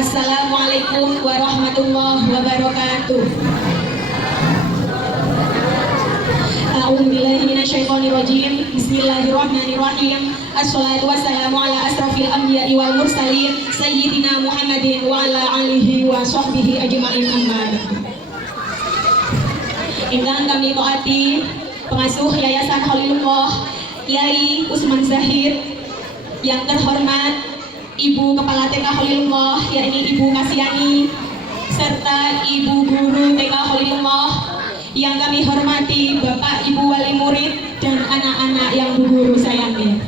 Assalamualaikum warahmatullahi wabarakatuh. A'udzubillahi minasyaitonirrajim. Bismillahirrahmanirrahim. Assalatu wassalamu ala asrafil anbiya'i wal mursalin sayyidina Muhammadin wa ala alihi wa sahbihi ajma'in amma ba'du. Ingkang kami taati pengasuh Yayasan Khalilullah Kiai Usman Zahid, yang terhormat Ibu Kepala TK Khalilullah yakni Ibu Kasiani, serta Ibu Guru TK Khalilullah yang kami hormati Bapak Ibu Wali Murid dan anak-anak yang Bu Guru sayangi.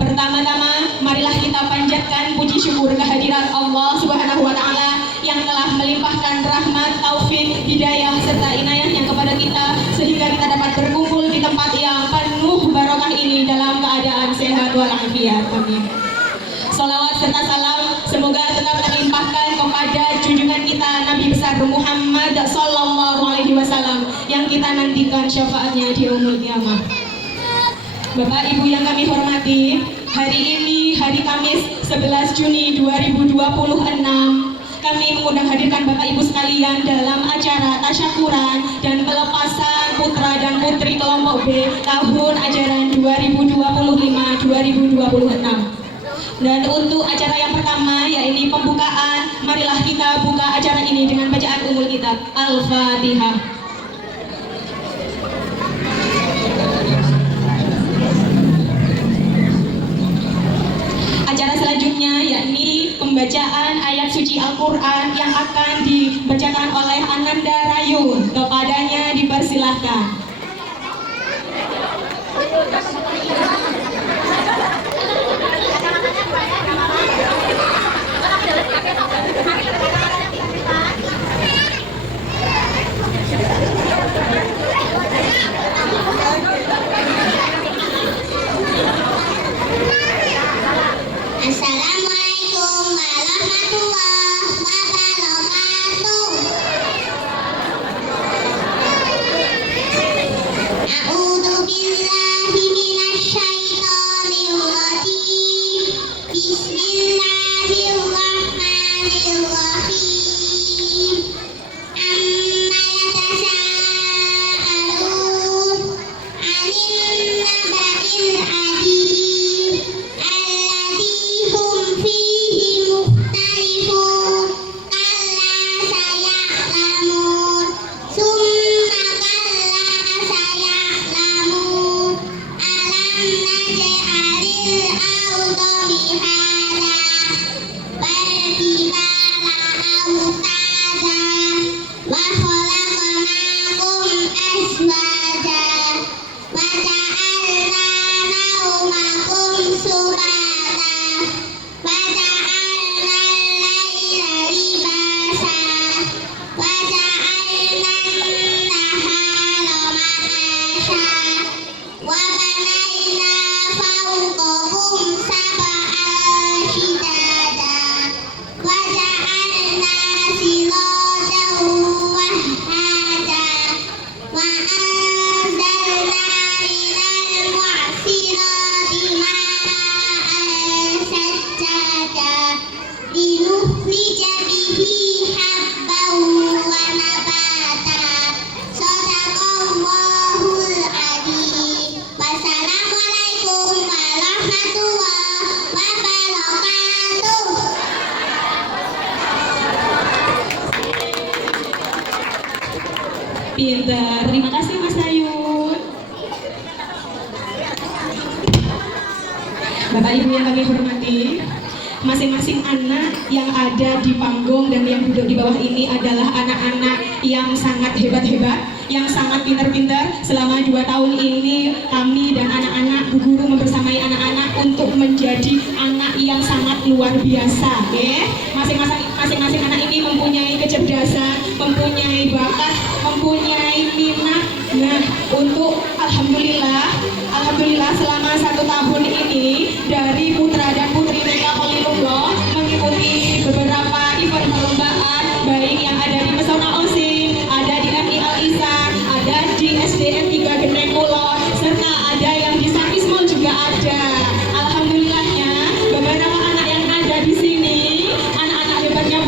Pertama-tama marilah kita panjatkan puji syukur kehadiran Allah Subhanahu wa taala yang telah melimpahkan rahmat, taufik, hidayah serta inayahnya kepada kita sehingga kita dapat berkumpul di tempat yang penuh barokah ini dalam keadaan sehat walafiat. Amin. Salawat serta salam semoga tetap terlimpahkan kepada junjungan kita Nabi besar Muhammad sallallahu alaihi wasallam yang kita nantikan syafaatnya di yaumul qiyamah. Bapak Ibu yang kami hormati, hari ini hari Kamis 11 Juni 2026 kami mengundang hadirkan Bapak Ibu sekalian dalam acara tasyakuran dan pelepasan putra dan putri kelompok B tahun ajaran 2025-2026. Dan untuk acara yang pertama yaitu pembukaan, marilah kita buka acara ini dengan bacaan umul kitab Al-Fatihah. Acara selanjutnya yakni pembacaan ayat suci Al-Quran yang akan dibacakan oleh Ananda Rayu. Kepadanya dipersilahkan. Assalamualaikum warahmatullahi wabarakatuh. A'udzu billahi minasyaitonir rajim. Bismillahirrahmanirrahim. Amma yatasaalun 'anil naba'il 'adzim alladzi hum fihi mukhtalifun. Kalla saya'lamun summa kalla saya'lamun alam naj'alil arda mihada wal jibala awtada wa khalaqnakum azwaja wa ja'alna nawmakum subata wa ja'alna al-laila libasa wa ja'alna an-nahara ma'asha wa banayna fawqakum sab'an shidada wa ja'alna sirajan wahhaja wa anzalna minal mu'sirati ma'an sajjaja linukhrija bihi habban wa nabata. Shadaqallahul adzim. Wassalamualaikum warahmatullahi wabarakatuh. Pintar, terima kasih Mas Ayun. Bapak Ibu yang kami hormati, masing-masing anak yang ada di panggung dan yang duduk di bawah ini adalah anak-anak yang sangat hebat-hebat, yang sangat pintar-pintar. Selama 2 tahun ini kami dan anak-anak Bu Guru membersamai anak-anak untuk menjadi anak yang sangat luar biasa. Masing-masing anak ini mempunyai kecerdasan, mempunyai bakat, mempunyai minat. Nah, untuk alhamdulillah selama 1 tahun ini dari putra dan putri TK Khalilullah mengikuti beberapa event perlombaan, baik yang ada di Pesona Osing, ada di MI Al Ihsan, ada di SDN 3 Genteng Kulon, serta ada yang di Sakismol juga ada. Alhamdulillahnya beberapa anak yang ada di sini, anak-anak hebatnya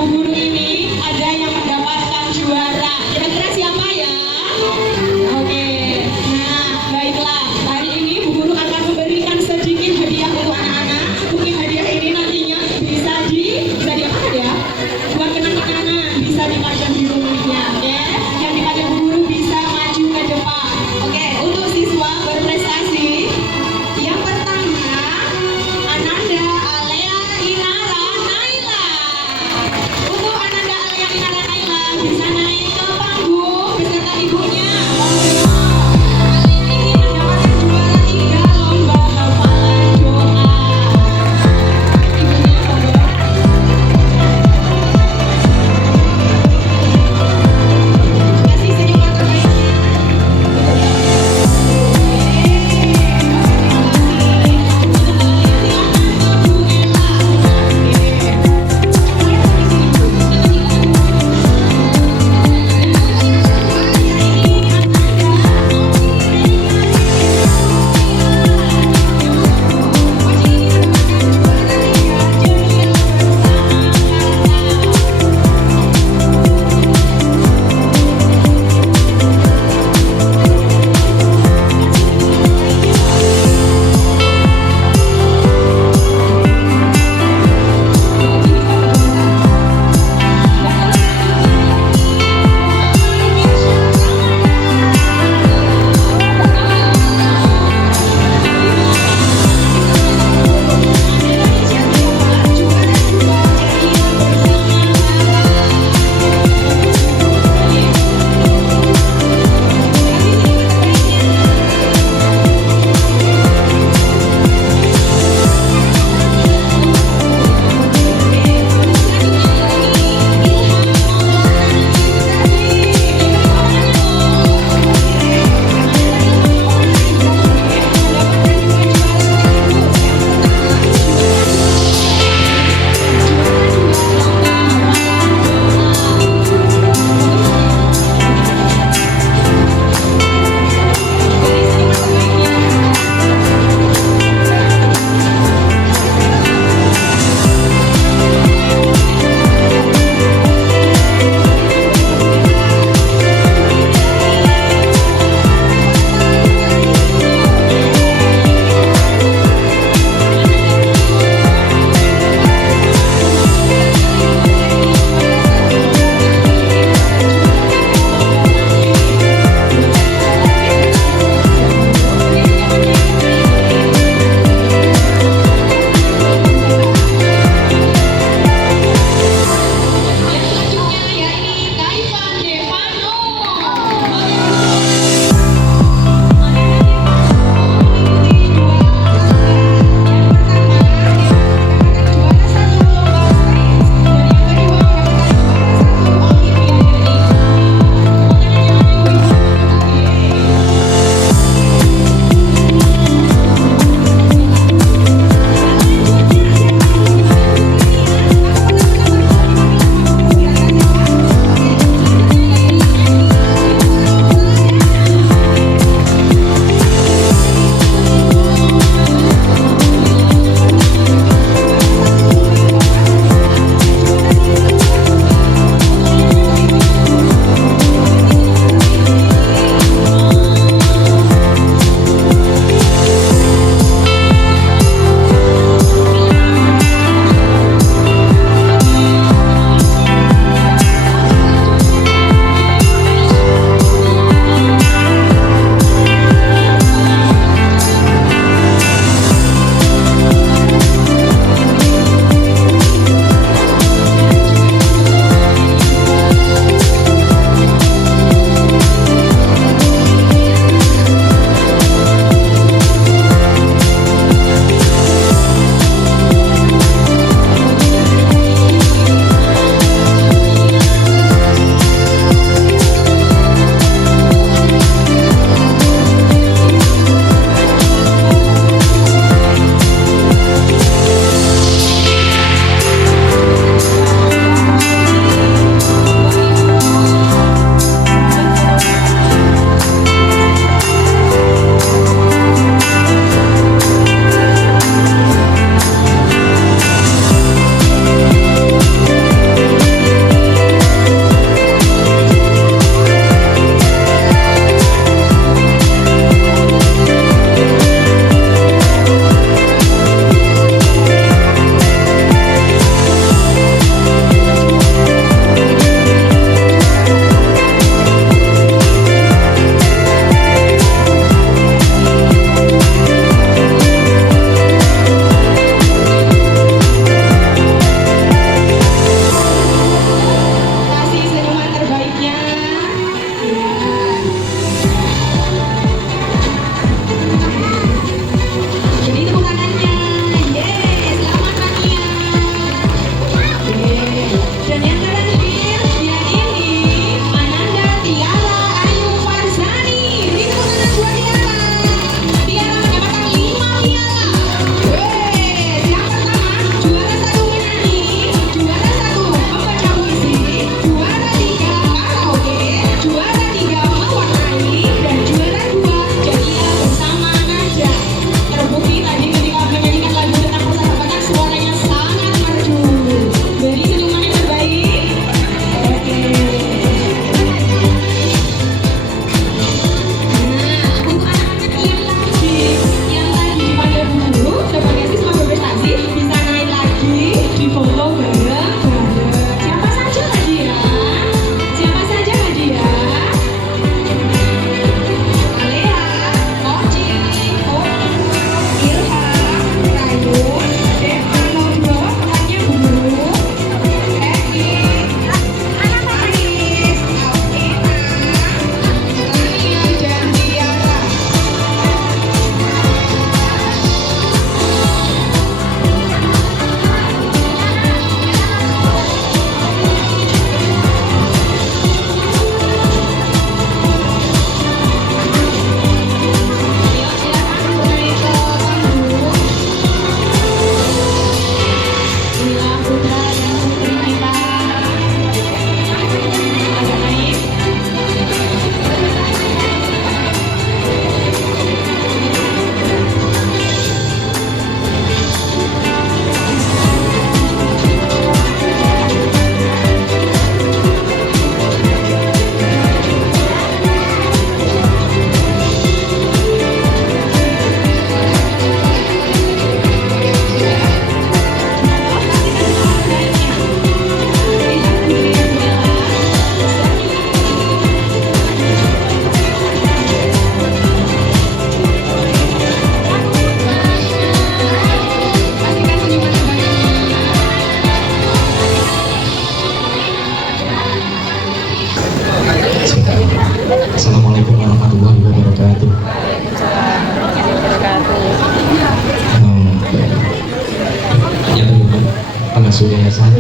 pengasuh yayasan,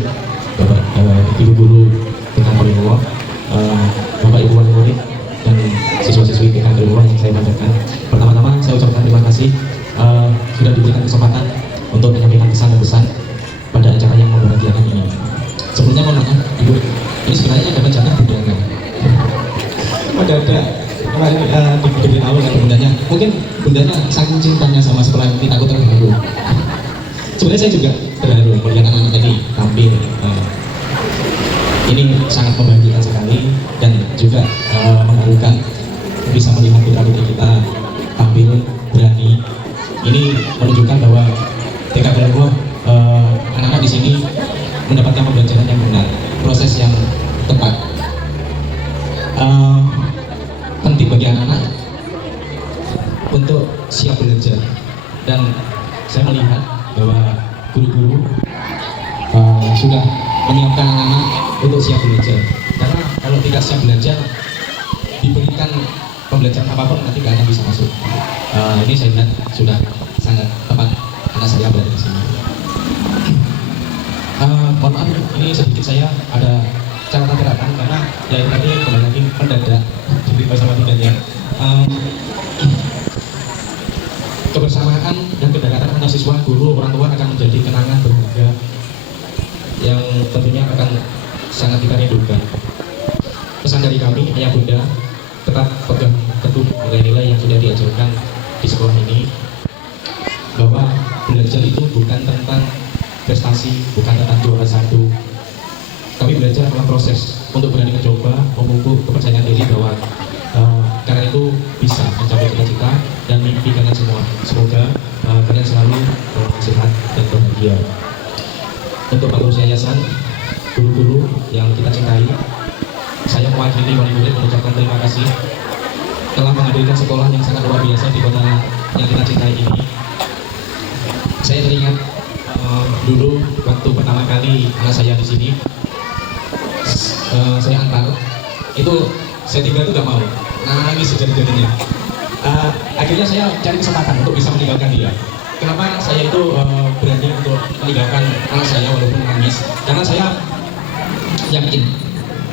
Bapak Ibu guru TK Kalilungo, Bapak Ibu wali murid dan siswa-siswi TK Kalilungo yang saya banggakan. Pertama-tama saya ucapkan terima kasih sudah diberikan kesempatan untuk menyampaikan pesan dan pesan pada acara yang membahagiakan ini. Sebelumnya mohon maaf Ibu, ini sebenarnya ada rencana undangan. Mendadak kemarin diberitahu oleh bundanya, mungkin bundanya saking cintanya sama sekolah ini takut terharu. Sebenarnya saya juga terharu melihat anak-anak tadi tampil. Ini sangat membahagiakan sekali dan juga mengharukan bisa melihat putra-putri kita tampil berani. Ini menunjukkan bahwa TK Kalilungo anak-anak di sini mendapatkan pembelajaran yang benar, proses yang tepat. Penting bagi anak-anak untuk siap belajar, dan saya melihat bahwa guru-guru sudah menyiapkan anak-anak untuk siap belajar, karena kalau tidak siap belajar diberikan pembelajaran apapun nanti nggak akan bisa masuk. Ini saya lihat sudah sangat tepat anak saya berada di sini. Mohon maaf, ini sedikit saya ada catatan karena ya tadi kembali lagi mendadak jadi bersama bundanya. Kebersamaan dan kedekatan antar siswa, guru, orang tua akan menjadi kenangan berharga yang tentunya akan sangat kita rindukan. Pesan dari kami, ayah bunda, tetap pegang teguh nilai-nilai yang sudah diajarkan di sekolah ini, bahwa belajar itu bukan tentang prestasi, bukan tentang juara satu, tapi belajar adalah proses untuk berani mencoba, memupuk kepercayaan diri bahwa karena itu bisa mencapai cita-cita dan mimpi kalian semua. Semoga kalian selalu sehat dan bahagia. Untuk pengurus yayasan, guru-guru yang kita cintai, saya mewakili wali murid mengucapkan terima kasih telah menghadirkan sekolah yang sangat luar biasa di kota yang kita cintai ini. Saya teringat dulu waktu pertama kali anak saya di sini, saya antar, itu saya tinggal itu gak mau, nangis sejadi-jadinya. Akhirnya saya cari kesempatan untuk bisa meninggalkan dia. Kenapa saya itu berani untuk meninggalkan anak saya walaupun nangis? Karena saya yakin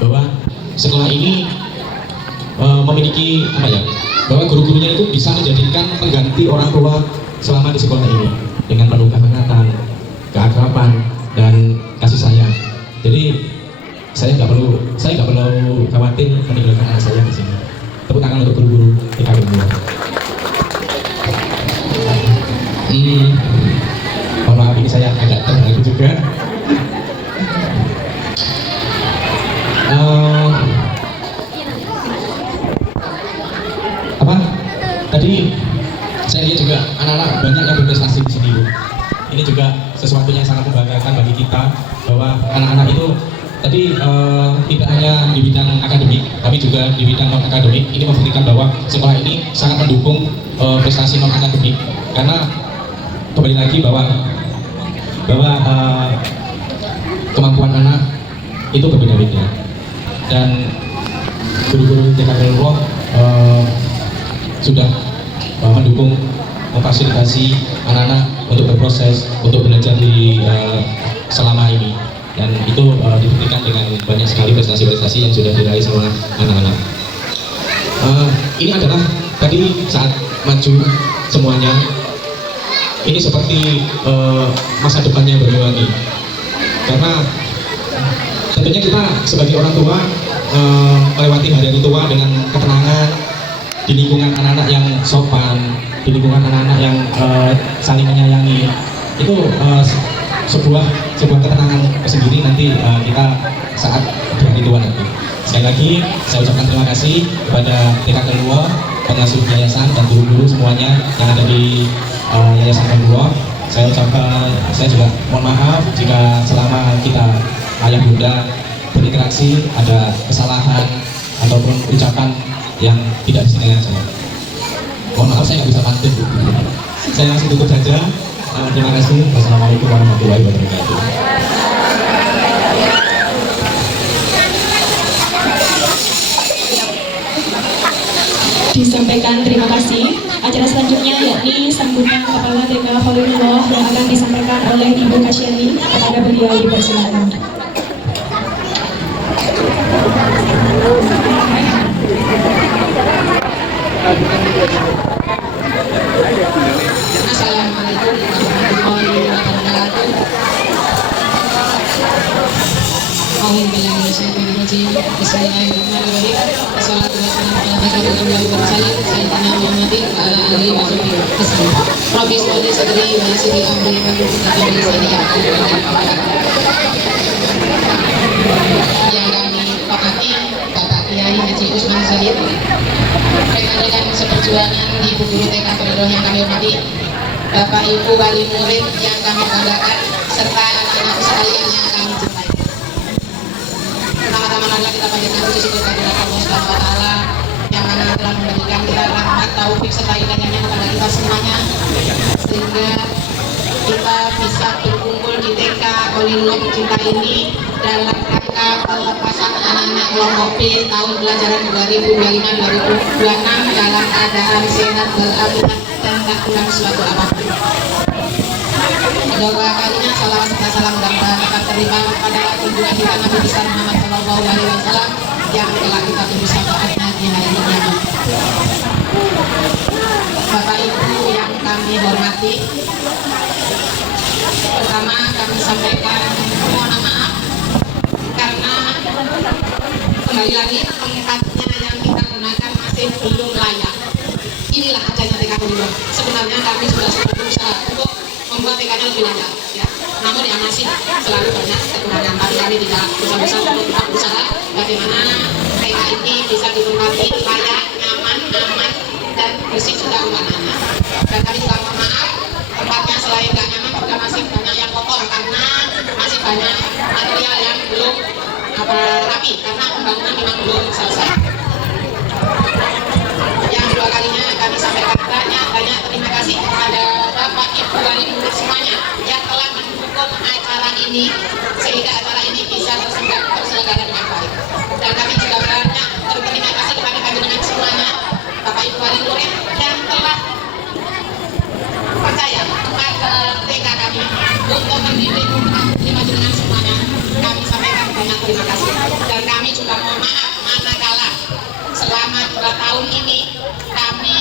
bahwa sekolah ini memiliki bahwa guru-gurunya itu bisa menjadikan pengganti orang tua selama di sekolah ini dengan penuh kehangatan, keakraban, dan kasih sayang. Jadi saya nggak perlu khawatir meninggalkan anak saya di sini. Tepuk tangan untuk guru-guru TK Kalilungo. Mohon maaf, ini saya agak terharu juga. Tadi saya lihat juga anak-anak banyak yang berprestasi di sini, Bu. Ini juga sesuatu yang sangat membanggakan bagi kita, bahwa anak-anak itu tadi tidak hanya di bidang akademik, tapi juga di bidang non akademik. Ini membuktikan bahwa sekolah ini sangat mendukung prestasi non akademik, karena kembali lagi bahwa kemampuan anak itu berbeda-beda, dan guru-guru TK Kalilungo sudah mendukung, memfasilitasi anak-anak untuk berproses, untuk belajar di selama ini, dan itu dibuktikan dengan banyak sekali prestasi-prestasi yang sudah diraih sama anak-anak. Ini adalah tadi saat maju semuanya, ini seperti masa depannya Banyuwangi, karena tentunya kita sebagai orang tua melewati hari-hari tua dengan ketenangan, di lingkungan anak-anak yang sopan, di lingkungan anak-anak yang saling menyayangi. Itu sebuah ketenangan tersendiri nanti kita saat berhenti tua nanti. Sekali lagi saya ucapkan terima kasih kepada TK Kalilungo, pengasuh yayasan, dan guru-guru semuanya yang ada di Yayasan Kalilungo. Saya juga mohon maaf jika selama kita ayah bunda berinteraksi ada kesalahan ataupun ucapan yang tidak disengaja saya. Mohon maaf, saya nggak bisa pantun, Bu. Saya langsung tutup saja. Terima kasih. Wassalamualaikum warahmatullahi wabarakatuh. Disampaikan terima kasih. Acara acara selanjutnya yakni sambutan Kepala TK Khalilullah yang akan disampaikan oleh Ibu Kasyani. Kepada beliau dipersilakan. Assalamualaikum warahmatullahi wabarakatuh. Bismillahirrahmanirrahim. Assalatu wassalamu ala Rasulillah Sayyidina Muhammadin wa ala alihi wa sahbihi wasallam. Rabbi sholli sadri wa yassir li amri wa hlul 'uqdatam min lisani yafqahu qawli. Yang kami hormati Bapak Kiai Haji Usman Zahid, rekan-rekan seperjuangan Ibu Guru TK Khalilullah yang kami hormati, Bapak Ibu wali murid yang kami banggakan, serta anak-anak sekalian yang kami cintai. Pertama-tama adalah kita panjatkan puji syukur kehadirat Allah Subhanahu wa taala yang mana telah memberikan kita rahmat, taufik serta hidayahnya kepada kita semuanya, sehingga kita bisa berkumpul di TK Khalilullah Cinta ini dalam rangka pelepasan anak-anak kelompok B tahun pelajaran 2025-2026 dalam keadaan sehat walafiat dan tak kurang suatu apapun. Kedua kalinya salawat serta salam dan berkat terima pada junjungan kita Nabi besar Muhammad Shallallahu Alaihi Wasallam yang telah kita tunggu syafaatnya di hari kiamat. Bapak Ibu yang kami hormati, pertama kami sampaikan mohon maaf karena kembali lagi tempatnya yang kita gunakan masih belum layak. Inilah adanya TK Khalilullah. Sebenarnya kami sudah berusaha untuk membuat TK-nya lebih layak, ya. Namun yang masih selalu banyak kekurangan. Tapi kami tidak bisa untuk tetap berusaha bagaimana TK ini bisa ditempati layak, nyaman, aman, dan bersih juga untuk anak-anak. Dan kami juga mohon maaf tempatnya selain nggak nyaman juga masih banyak yang kotor karena masih banyak material yang belum rapi karena pembangunan memang belum selesai. Yang kedua kalinya kami sampaikan banyak terima kasih kepada Bapak Ibu wali murid semuanya yang telah mendukung acara ini sehingga acara ini bisa terselenggara dengan baik. Dan kami juga banyak berterima kasih kepada panjenengan semuanya, Bapak Ibu wali murid yang telah percaya kepada TK kami untuk mendidik lima jenengan semuanya. Kami sampaikan banyak terima kasih. Dan kami juga mohon maaf manakala selama 2 tahun ini kami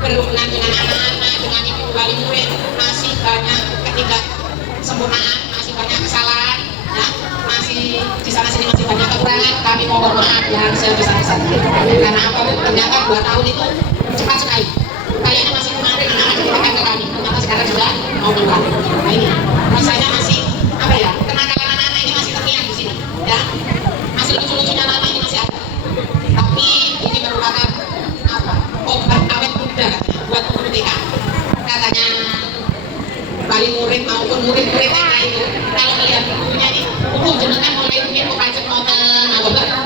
berhubungan dengan anak-anak, dengan ibu wali murid masih banyak ketidaksempurnaan, masih banyak kesalahan, ya, masih di sana sini masih banyak kekurangan. Kami mohon maaf yang sebesar-besarnya. Karena apa? Ternyata 2 tahun itu cepat sekali. Kayaknya masih kemarin anak-anak datang ke kami, ternyata sekarang sudah mau keluar. Nah ini rasanya masih apa ya? Kenakalan anak-anak ini masih terlihat di sini, ya. Masih lucu-lucunya anak-anak ini masih ada. Tapi ini merupakan apa? Obat awet muda katanya buat guru TK. Katanya wali murid maupun murid-murid TK itu kalau melihat bukunya ini, buku jenengan mulai mungkin mau pancet moten,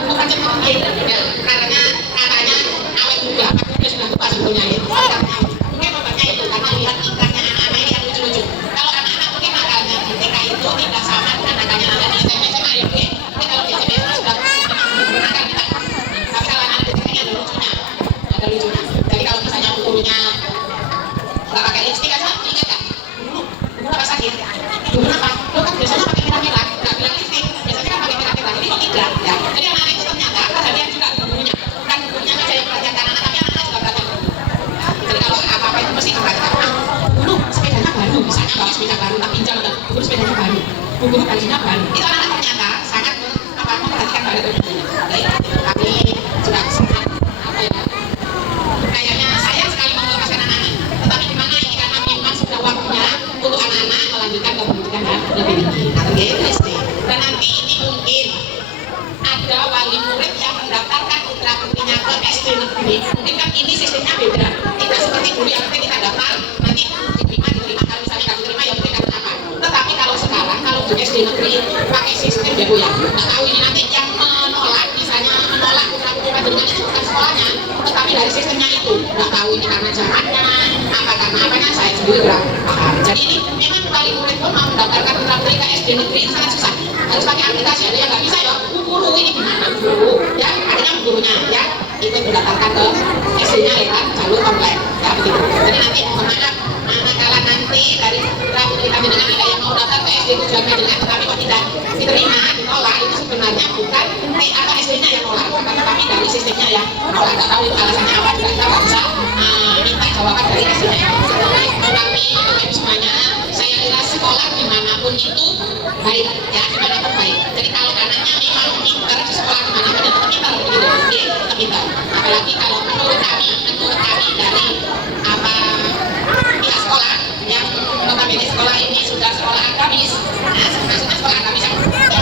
mau pancet moten, ya. Katanya awet muda, aku sudah lupa sebetulnya ya. Mungkin obatnya itu karena lihat iklannya anak-anak ini yang lucu-lucu. Kalau anak-anak mungkin nakalnya di TK itu tidak sama dengan nakalnya anak di SMA ya, mungkin. Tapi kalau di SMA itu sudah nakal kita. Tapi kalau anak di TK ini ada lucunya. Jadi kalau misalnya gurunya nggak pakai lipstik aja, ingat kan? Guru apa sakit? Guru apa? Lo kan biasanya pakai merah-merah, nggak bilang lipstik. Biasanya kan pakai merah-merah. Ini kok tidak? Ya. Jadi anak-anak itu ternyata perhatian juga gurunya. Bukan gurunya aja yang perhatikan anak, tapi anak-anak juga perhatian guru. Jadi kalau apa-apa itu mesti diperhatikan. Guru sepedanya baru, misalnya bawa sepeda baru, tak pinjam kan? Guru sepedanya baru, guru bajunya baru. Itu anak-anak ternyata sangat memperhatikan pada gurunya. Kami juga sangat apa ya? Kayaknya sayang sekali mau melepaskan anak-anak, tetapi gimana ini karena memang sudah waktunya untuk anak-anak melanjutkan ke pendidikan yang lebih tinggi atau SD. Dan nanti ini mungkin ada wali murid yang mendaftarkan putra putrinya ke SD negeri. Mungkin kan ini sistemnya beda, tidak seperti dulu yang penting kita daftar nanti diterima kalau misalnya nggak diterima ya mungkin karena apa. Tetapi kalau sekarang kalau di SD negeri pakai sistem ya bu ya, nggak tahu ini nanti yang menolak misalnya menolak putra putri panjenengan itu bukan sekolahnya, tetapi dari sistemnya itu nggak tahu ini karena zamannya apa karena apanya saya sendiri kurang paham. Jadi ini memang wali murid pun mau mendaftarkan putra putri ke SD negeri itu sangat susah, harus pakai aplikasi. Ada yang nggak bisa ya, guru ini gimana guru ya, akhirnya gurunya ya ikut mendaftarkan ke SD-nya lewat jalur online. Ya begitu. Jadi nanti mohon maaf, manakala nanti dari putra putri panjenengan ada yang mau daftar ke SD tujuan panjenengan tetapi kok tidak diterima, ditolak, itu sebenarnya bukan apa SD-nya yang nolak, tetapi dari sistemnya yang nolak. Nggak tahu itu alasannya apa, juga kita nggak bisa minta jawaban dari SD-nya. Tetapi Bapak Ibu semuanya, saya kira sekolah dimanapun itu baik, ya dimanapun baik. Jadi kalau anaknya memang pintar di sekolah dimanapun itu pintar begitu, tetap pintar. Apalagi kalau menurut kami dari apa pihak sekolah yang notabene sekolah ini sudah sekolah agamis, nah maksudnya sekolah agamis yang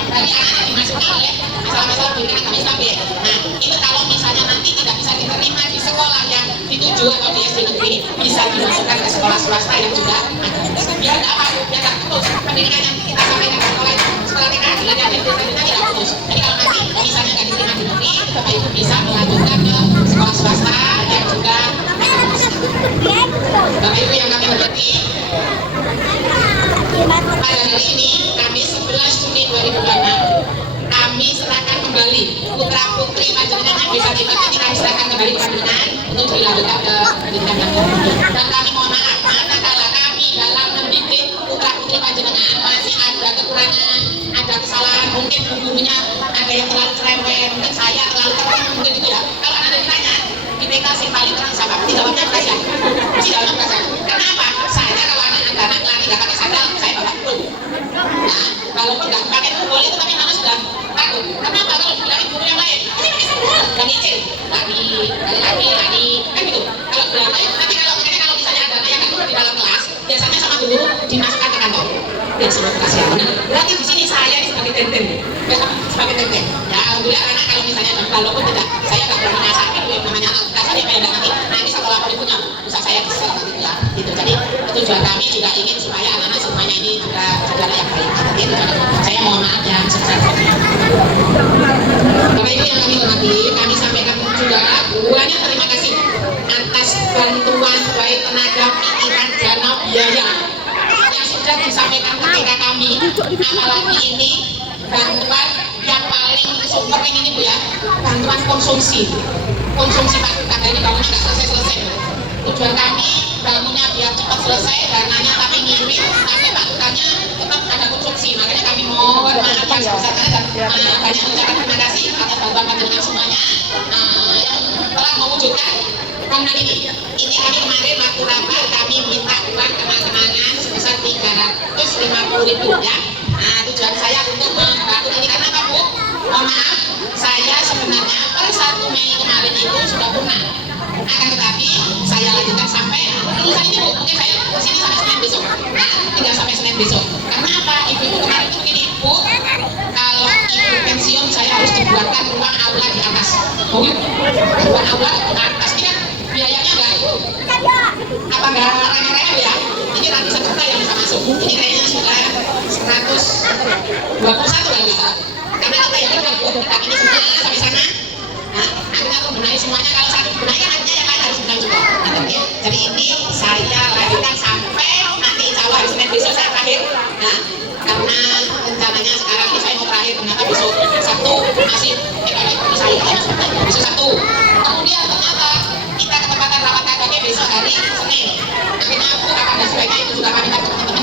dari anak dimasuki oleh masalah-masalah pendidikan agamis sampai. Nah itu kalau misalnya nanti tidak bisa diterima di sekolah yang dituju atau di SD negeri, bisa dimasukkan ke sekolah swasta yang juga agamis. Biar tidak apa, biar tidak putus pendidikan yang kita sampaikan ke sekolah itu, sekolah TK belajar kita tidak putus. Jadi kalau nanti misalnya nggak diterima di negeri, Bapak Ibu bisa melanjutkan ke sekolah swasta yang juga agamis. Bapak Ibu yang kami hormati, pada hari ini Kamis 11 Juni 2006 kami serahkan kembali putra putri panjenengan yang bisa diikuti, kami serahkan kembali ke panjenengan untuk dilanjutkan ke pendidikan yang tinggi. Dan kami mohon maaf manakala kami dalam mendidik putra putri panjenengan masih ada kekurangan, ada kesalahan, mungkin gurunya ada yang terlalu cerewet, mungkin saya terlalu terang, mungkin gitu ya. Kalau ada ditanya di TK sing paling terang siapa? Mesti jawabnya perasaan. Mesti jawabnya perasaan. Karena apa? Saya kalau anak-anak lari nggak pakai sandal, saya bawa pukul. Nah, walaupun nggak pakai pukul itu tapi mana sudah takut. Kenapa? Kalau dibilangin guru yang lain, ini pakai sandal, dan ngicil, lari, kan gitu. Kalau berapa? Tapi kalau misalnya ada anak yang nggak turun di dalam kelas, biasanya sama guru dimasukkan ke kantor. Dan semua kasih yang benar. Berarti di sini saya ini sebagai tenten, sebagai tenten. Ya, alhamdulillah anak kalau misalnya walaupun tidak, saya nggak pernah menasihati itu yang namanya rasanya kayak nanti sekolah punya usaha saya kesel nanti ya. Gitu. Jadi tujuan kami juga ingin supaya anak-anak semuanya ini juga saudara yang baik. Jadi saya mohon maaf yang sebesar-besarnya. Bapak Ibu yang kami hormati, kami sampaikan juga banyak terima kasih atas bantuan baik tenaga, pikiran, dana, biaya yang sudah disampaikan ketika kami, apalagi ini bantuan yang paling penting ini Bu ya, bantuan konsumsi Pak, karena ini bangunnya nggak selesai. Tujuan kami bangunnya biar cepat selesai, dananya tapi ngirit, tapi Pak bukannya tetap ada konsumsi. Makanya kami mohon maaf yang sebesar-besarnya dan banyak ucapan terima kasih atas bantuan panjenengan semuanya yang telah mewujudkan bangunan ini. Ini kami kemarin waktu rapat kami minta uang kenang-kenangan sebesar 350.000 ya. Nah tujuan saya untuk membangun ini karena apa Bu? Mohon maaf, saya sebenarnya per 1 Mei kemarin itu sudah purna. Akan tetapi saya lanjutkan sampai lulusan ini Bu, mungkin saya kesini sampai Senin besok. Nah, tinggal sampai Senin besok. Karena apa? Ibu-ibu kemarin itu begini, Bu, kalau ibu pensiun saya harus dibuatkan ruang aula di atas. Oh, ruang aula di atas ini kan biayanya nggak apa nggak remeh-remeh ya. Ini ratusan juta yang bisa masuk. Ini kayaknya sudah 121 kalau bisa. Karena kita yang kita ini semua sampai sana. Nah, akhirnya aku benahi semuanya. Kalau satu benahi kan artinya yang lain harus benahi juga. Nah, jadi ini saya lanjutkan sampai nanti insya Allah hari Senin besok saya terakhir. Nah, karena rencananya sekarang ini saya mau terakhir, ternyata besok Sabtu masih besok Sabtu. Kemudian ternyata kita ketempatan rapat KKG besok hari Senin. Akhirnya aku akan sebaiknya itu juga kami teman-teman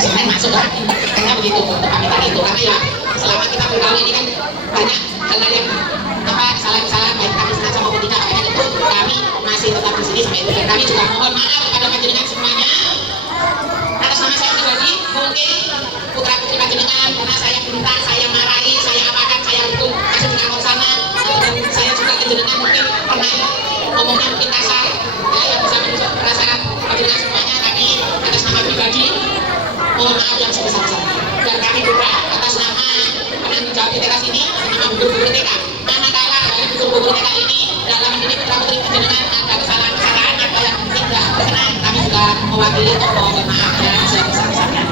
Senin masuk lah. Karena begitu untuk pamitan itu karena ya selama kita bergaul ini kan banyak hal-hal yang kesalahan-kesalahan baik kami sengaja maupun tidak, makanya itu kami masih tetap di sini sampai itu. Dan kami juga mohon maaf kepada panjenengan semuanya atas nama saya pribadi, mungkin putra putri panjenengan karena saya minta, saya marahi, saya apakan, saya hukum masuk di kantor sana, dan saya juga panjenengan mungkin pernah ngomongnya mungkin kasar ya, yang bisa menusuk perasaan panjenengan semuanya. Kami atas nama pribadi mohon maaf yang sebesar-besarnya, dan kami juga atas nama penanggung jawab TK sini, nama guru-guru TK, manakala dari guru-guru TK ini dalam mendidik putra putri panjenengan ada kesalahan-kesalahan atau yang tidak berkenan, kami juga mewakili untuk mohon maaf yang sebesar-besarnya.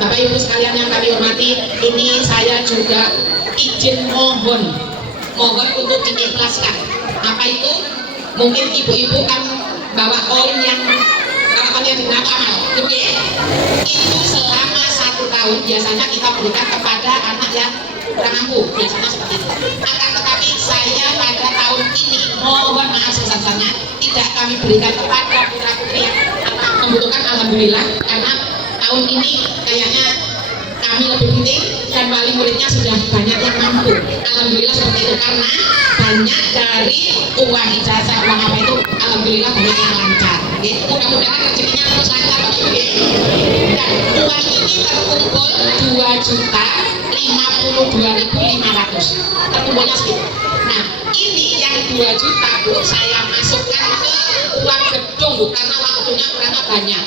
Bapak Ibu sekalian yang kami hormati, ini saya juga izin mohon untuk diikhlaskan. Apa itu? Mungkin ibu-ibu kan bawa koin yang digunakan amal, itu selama 1 tahun biasanya kita berikan kepada anak yang kurang mampu, biasanya seperti itu. Akan tetapi saya pada tahun ini mohon maaf sebesar-besarnya tidak kami berikan kepada putra putri yang membutuhkan, alhamdulillah, karena tahun ini kayaknya kami lebih penting dan wali muridnya sudah banyak yang mampu, alhamdulillah seperti itu, karena banyak dari uang ijazah, uang apa itu, alhamdulillah banyak yang lancar. Mudah-mudahan rezekinya terus lancar Bapak Ibu. Dan uang ini terkumpul 2.052.500, terkumpulnya segitu. Nah ini yang 2 juta Bu saya masukkan ke uang gedung Bu, karena waktunya kurangnya banyak.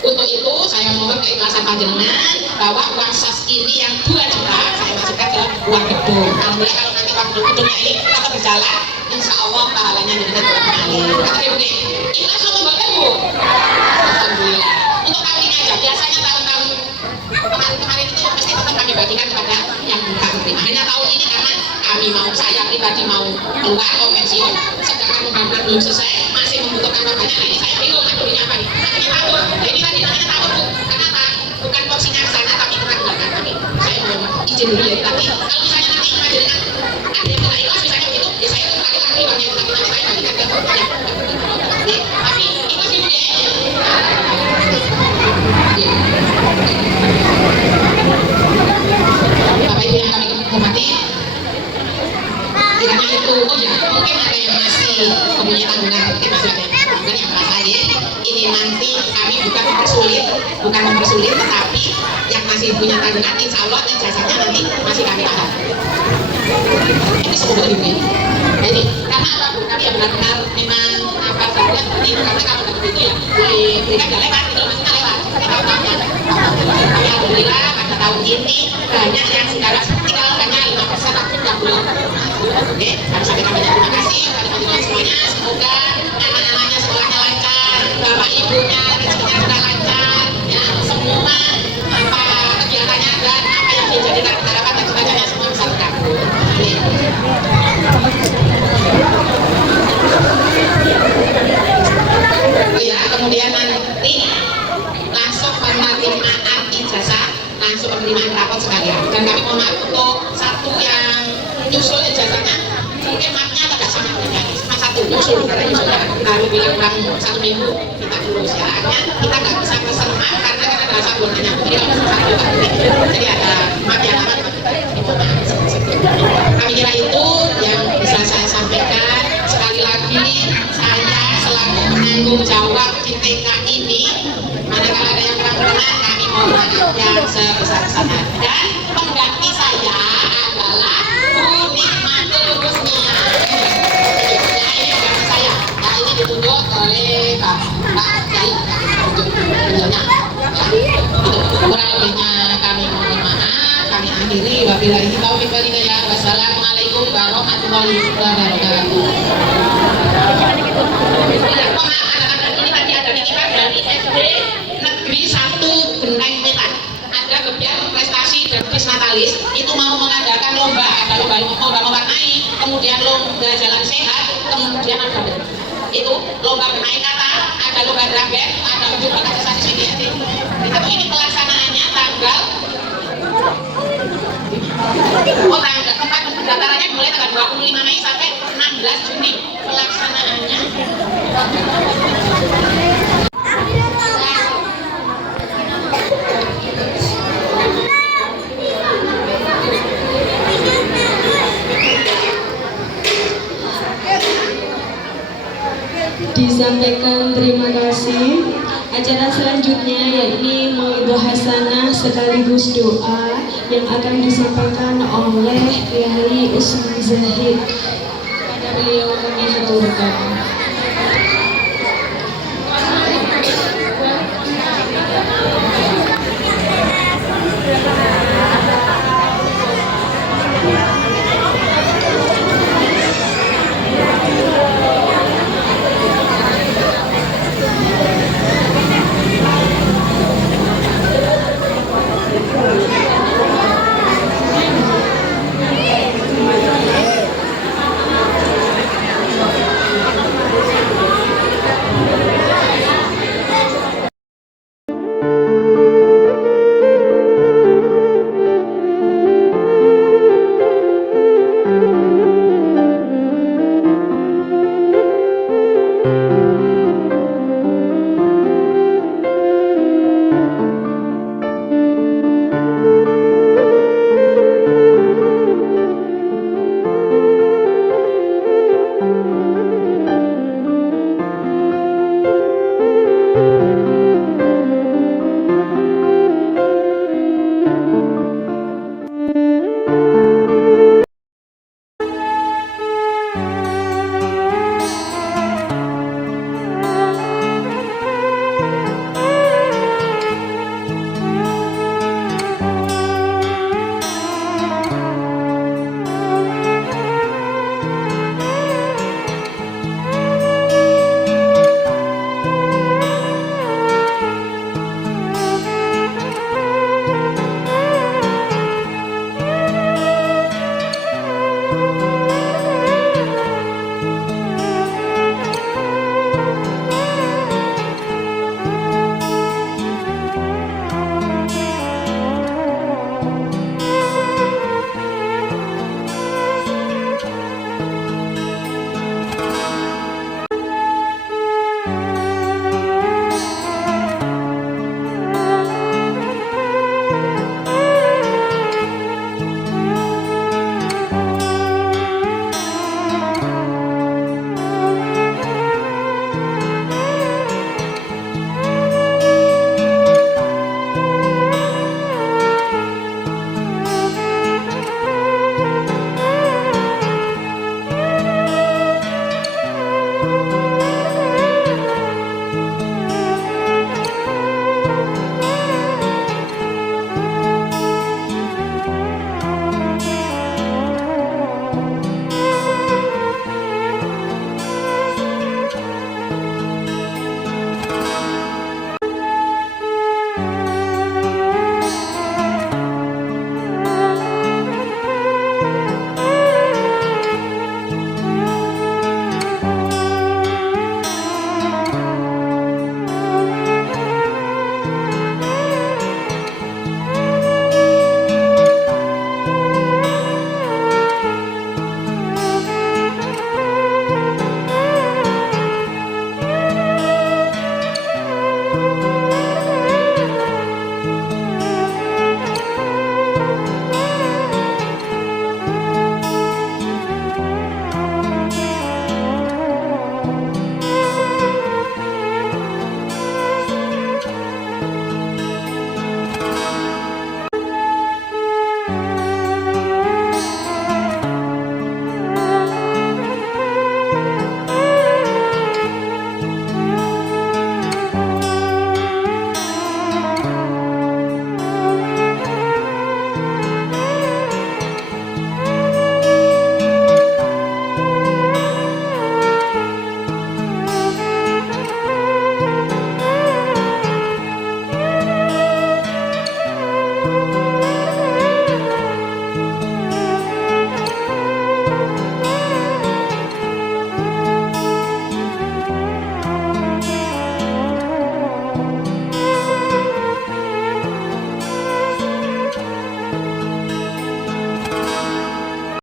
Untuk itu saya mohon keikhlasan panjenengan bahwa uang sos ini yang 2 juta saya masukkan ke uang gedung. Alhamdulillah kalau nanti uang gedungnya ini tetap berjalan, insya Allah pahalanya jenengan tetap mengalir. Kata Ibu nih, ikhlas apa boleh Bu? Alhamdulillah. Untuk tahun ini aja, biasanya tahun-tahun kemarin-kemarin itu pasti tetap kami bagikan kepada yang bukan menerima. Hanya tahun ini karena kami mau, saya pribadi mau keluar atau pensiun, sedangkan pembangunan belum selesai, masih membutuhkan banyak. Nah ini saya bingung akhirnya apa nih? Akhirnya takut. Nah, ini tadi namanya takut Bu, karena bukan porsinya ke sana tapi keraguan kami. Saya mau izin dulu ya, tapi kalau misalnya nanti dengan ada yang tidak ikhlas misalnya begitu, ya saya laki-laki uangnya, tapi nanti saya bagikan ke yang tapi ikhlas Ibu ya. Bapak Ibu yang kami hormati, kiranya itu, oh ya, mungkin ada yang masih mempunyai tanggungan, mungkin masih ada tanggungan yang merasa ini nanti kami bukan mempersulit, tetapi yang masih punya tanggungan, insya Allah ijazahnya nanti masih kami tahan. Ini semua betul ini. Nah ini, karena apa Bu? Kami ya benar-benar memang apa saja seperti itu, karena kalau begitu itu ya diberikan ya lewat, itu maksudnya lewat, seperti tahun-tahunnya. Tapi alhamdulillah pada tahun ini banyak yang sekarang tinggal hanya 5% tapi tidak belum. Oke, kami sampaikan banyak terima kasih kepada teman-teman semuanya. Semoga anak-anaknya sekolahnya lancar, bapak ibunya rezekinya juga lancar, ya semua apa kegiatannya dan apa yang dijadikan harapan dan cita-citanya semua bisa terkabul. Oh ya, kemudian nanti langsung penerimaan ijazah, langsung penerimaan rapot sekalian. Dan kami mohon maaf untuk satu yang nyusul ijazahnya, mungkin mapnya agak sama dengan cuma satu nyusul, karena nyusulnya baru bilang kurang 1 minggu kita urus ya. Akhirnya kita nggak bisa pesan map karena kan ada sablonnya. Jadi kalau pesan satu jadi ada map yang lama kami kira itu yang bisa saya sampaikan. Sekali lagi saya selaku penanggung jawab di TK ini, manakala ada yang kurang berkenan kami mohon maaf yang sebesar-besarnya. Dan pengganti saya adalah Bu Nikmatul Rusmia. Nah ini pengganti saya. Nah ini ditunjuk oleh Pak Kiai. Beliaunya. Kurang lebihnya kami mohon maaf. Kami akhiri. Wabillahi taufiq wal hidayah. Wassalamualaikum warahmatullahi wabarakatuh. Anak-anak ini tadi ada titipan dari SD Negeri 1 Genteng Wetan. Ada kegiatan prestasi dan kuis natalis itu mau mengadakan lomba, ada lomba mewarnai, kemudian lomba jalan sehat, kemudian ada itu lomba bermain kata, ada lomba dragon, ada unjuk bakat prestasi CDSD. Ini pelaksanaannya tanggal tempat pendaftarannya mulai tanggal 25 Mei sampai 16 Juni pelaksanaannya. Disampaikan terima kasih. Acara selanjutnya yakni Mauidhah Hasanah sekaligus doa yang akan disampaikan oleh Kiai Usman Zahid. Pada beliau kami haturkan.